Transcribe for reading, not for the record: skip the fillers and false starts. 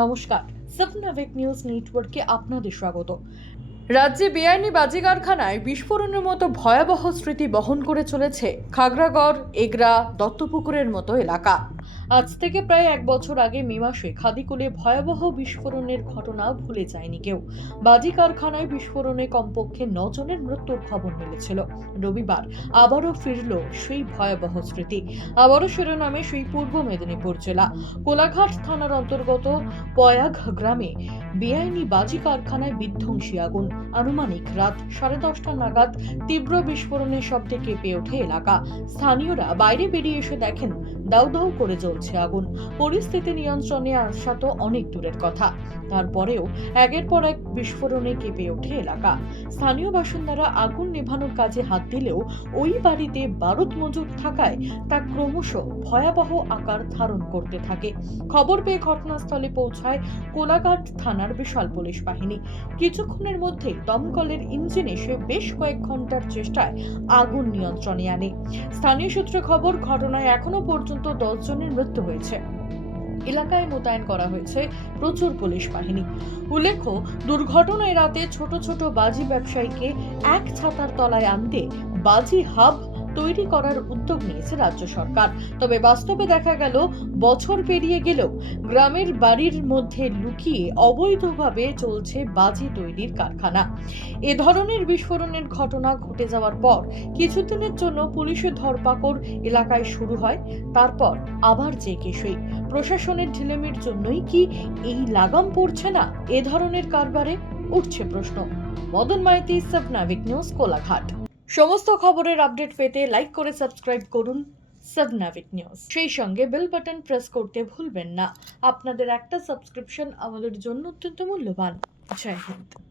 নমস্কার, সাবনাভিক নিউজ নেটওয়ার্কে আপনাদের স্বাগত। রাজ্যে বেআইনি বাজি কারখানায় বিস্ফোরণের মতো ভয়াবহ স্মৃতি বহন করে চলেছে খাগড়াগড়, এগরা, দত্তপুকুরের মতো এলাকা। আজ থেকে প্রায় 1 বছর আগে মে মাসে খাদিকুলে ভয়াবহ বিস্ফোরণের ঘটনা ভুলে যায়নি কেউ। বাজি কারখানায় বিস্ফোরণে কমপক্ষে 9 জনের মৃত্যুর খবর মিলেছিল। রবিবার আবারও ফিরল সেই ভয়াবহ স্মৃতি। আবারও শিরোনামে সেই পূর্ব মেদিনীপুর জেলা কোলাঘাট থানার অন্তর্গত পয়াঘ গ্রামে বেআইনি বাজি কারখানায় বিধ্বংসী আগুন। আনুমানিক রাত 10:30 নাগাদ তীব্র বিস্ফোরণের শব্দে কেঁপে ওঠে এলাকা। স্থানীয়রা বাইরে বেরিয়ে এসে দেখেন দাউ দাউ করে জ্বলছে আগুন। পরিস্থিতি নিয়ন্ত্রণে আসা তো অনেক দূরের কথা, তারপরেও একের পর এক বিস্ফোরণে কেঁপে ওঠে এলাকা। স্থানীয় বাসিন্দারা আগুন নেভানোর কাজে হাত দিলেও ওই বাড়িতে বারুদ মজুদ থাকায় তা ক্রমশ ভয়াবহ আকার ধারণ করতে থাকে। খবর পেয়ে ঘটনাস্থলে পৌঁছায় কোলাঘাট থানার বিশাল পুলিশ বাহিনী। কিছুক্ষণের মধ্যেই দমকলের ইঞ্জিন এসে বেশ কয়েক ঘন্টার চেষ্টায় আগুন নিয়ন্ত্রণে আনে। স্থানীয় সূত্রে খবর, ঘটনায় এখনো পর্যন্ত 10 জনের মৃত্যু হয়েছে। এলাকায় মোতায়েন করা হয়েছে প্রচুর পুলিশ বাহিনী। উল্লেখ্য, দুর্ঘটনায় রাতে ছোট ছোট বাজি ব্যবসায়ীকে এক ছাতার তলায় আনতে বাজি হাব তৈরি করার উদ্যোগ নিয়েছে রাজ্য সরকার। তবে বাস্তবে দেখা গেল বছর পেরিয়ে গেলেও গ্রামের বাড়ির মধ্যে লুকিয়ে অবৈধভাবে চলছে বাজি তৈরির কারখানা। এ ধরনের বিস্ফোরণের ঘটনা ঘটে যাওয়ার পর কিছুদিনের জন্য পুলিশের ধরপাকড় এলাকায় শুরু হয়। তারপর আবার যে কেসই। প্রশাসনের ঢিলেমির জন্যই কি এই লাগাম পড়ছে না এ ধরনের কারবারে? উঠছে প্রশ্ন। মদন মাইতি, সাবনাভিক নিউজ, কোলাঘাট। সমস্ত খবরের আপডেট পেতে লাইক করে সাবস্ক্রাইব করুন সাবনাভিক নিউজ। সেই সঙ্গে বেল বাটন প্রেস করতে ভুলবেন না। আপনাদের একটা সাবস্ক্রিপশন আমাদের জন্য অত্যন্ত মূল্যবান। জয় হিন্দ।